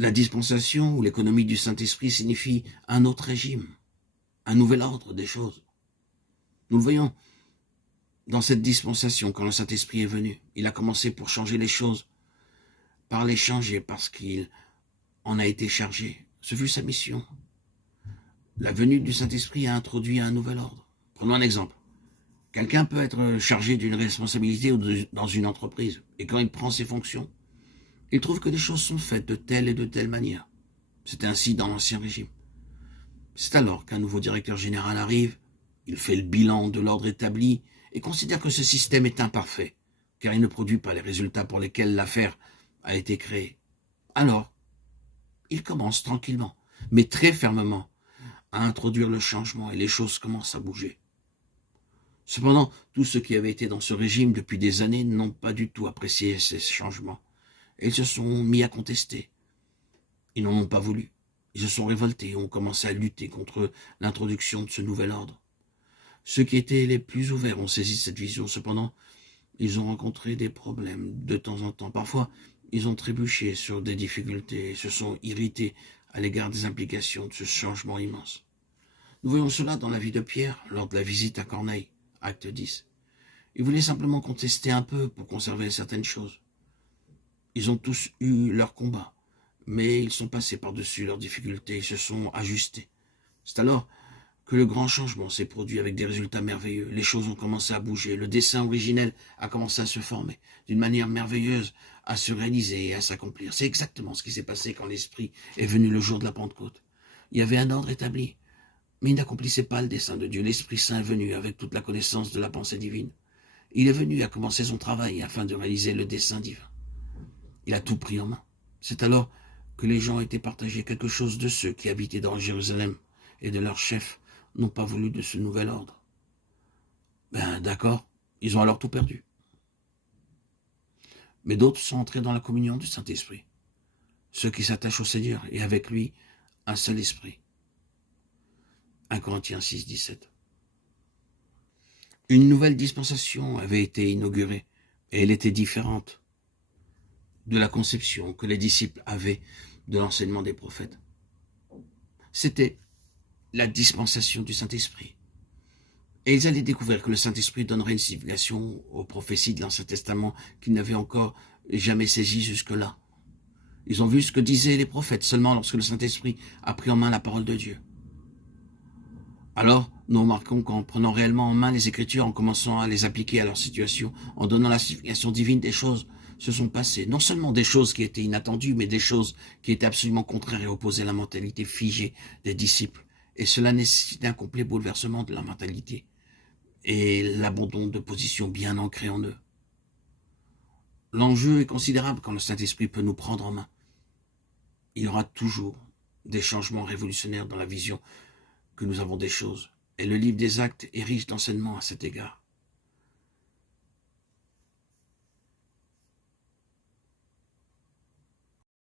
La dispensation ou l'économie du Saint-Esprit signifie un autre régime, un nouvel ordre des choses. Nous le voyons dans cette dispensation quand le Saint-Esprit est venu. Il a commencé pour changer les choses, par les changer parce qu'il en a été chargé. Ce fut sa mission. La venue du Saint-Esprit a introduit un nouvel ordre. Prenons un exemple. Quelqu'un peut être chargé d'une responsabilité dans une entreprise, et quand il prend ses fonctions, il trouve que les choses sont faites de telle et de telle manière. C'était ainsi dans l'Ancien Régime. C'est alors qu'un nouveau directeur général arrive, il fait le bilan de l'ordre établi et considère que ce système est imparfait, car il ne produit pas les résultats pour lesquels l'affaire a été créée. Alors, il commence tranquillement, mais très fermement, à introduire le changement et les choses commencent à bouger. Cependant, tous ceux qui avaient été dans ce régime depuis des années n'ont pas du tout apprécié ces changements. Et ils se sont mis à contester. Ils n'en ont pas voulu. Ils se sont révoltés et ont commencé à lutter contre l'introduction de ce nouvel ordre. Ceux qui étaient les plus ouverts ont saisi cette vision. Cependant, ils ont rencontré des problèmes de temps en temps. Parfois, ils ont trébuché sur des difficultés et se sont irrités à l'égard des implications de ce changement immense. Nous voyons cela dans la vie de Pierre lors de la visite à Corneille, acte 10. Il voulait simplement contester un peu pour conserver certaines choses. Ils ont tous eu leur combat, mais ils sont passés par-dessus leurs difficultés et se sont ajustés. C'est alors que le grand changement s'est produit avec des résultats merveilleux. Les choses ont commencé à bouger, le dessin originel a commencé à se former, d'une manière merveilleuse, à se réaliser et à s'accomplir. C'est exactement ce qui s'est passé quand l'Esprit est venu le jour de la Pentecôte. Il y avait un ordre établi, mais il n'accomplissait pas le dessein de Dieu. L'Esprit Saint est venu avec toute la connaissance de la pensée divine. Il est venu à commencer son travail afin de réaliser le dessein divin. Il a tout pris en main. C'est alors que les gens étaient partagés. Quelque chose de ceux qui habitaient dans Jérusalem et de leurs chefs n'ont pas voulu de ce nouvel ordre. D'accord, ils ont alors tout perdu. Mais d'autres sont entrés dans la communion du Saint-Esprit. Ceux qui s'attachent au Seigneur et avec lui un seul esprit. 1 Corinthiens 6, 17. Une nouvelle dispensation avait été inaugurée et elle était différente de la conception que les disciples avaient de l'enseignement des prophètes. C'était la dispensation du Saint-Esprit. Et ils allaient découvrir que le Saint-Esprit donnerait une signification aux prophéties de l'Ancien Testament qu'ils n'avaient encore jamais saisies jusque-là. Ils ont vu ce que disaient les prophètes seulement lorsque le Saint-Esprit a pris en main la parole de Dieu. Alors, nous remarquons qu'en prenant réellement en main les Écritures, en commençant à les appliquer à leur situation, en donnant la signification divine des choses, se sont passées. Non seulement des choses qui étaient inattendues, mais des choses qui étaient absolument contraires et opposées à la mentalité figée des disciples. Et cela nécessitait un complet bouleversement de la mentalité et l'abandon de positions bien ancrées en eux. L'enjeu est considérable quand le Saint-Esprit peut nous prendre en main. Il y aura toujours des changements révolutionnaires dans la vision que nous avons des choses. Et le livre des Actes est riche d'enseignements à cet égard.